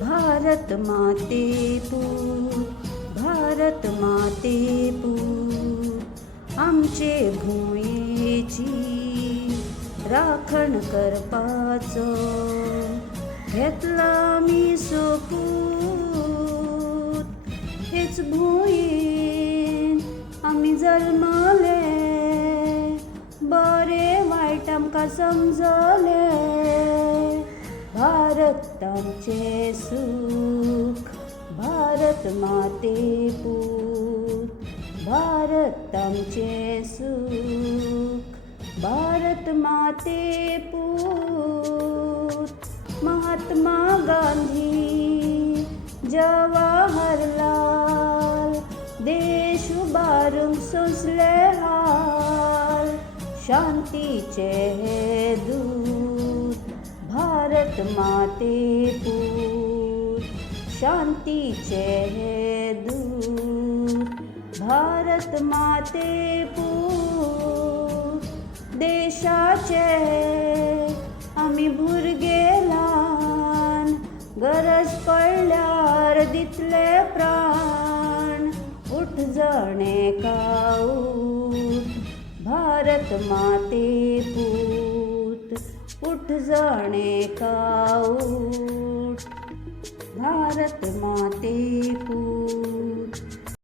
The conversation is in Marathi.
भारत माते पूत, भारत माते पूत, आमचे भुंयेची राखण करपाचो घेतला आमी सोपूत. हेच भुंयेन आमी जल्मले, बरें वायट आमकां समजले. भारत आमचें सूख, भारत माते पूत, भारत आमचें सूख, भारत माते पूत. महात्मा गांधी, जवाहरलाल, देश उबारूंक सोंसले हाल. शांतीचे हे दूत, भारत माते पूत, शांतीचे हे दूत, भारत माते पूत. देशाचे आमी भुरगे ल्हान, गरज पडल्यार दितले प्राण. उठ जणेका उठ, भारत माते पूत, उठ जणेका उठ, भारत माते पूत.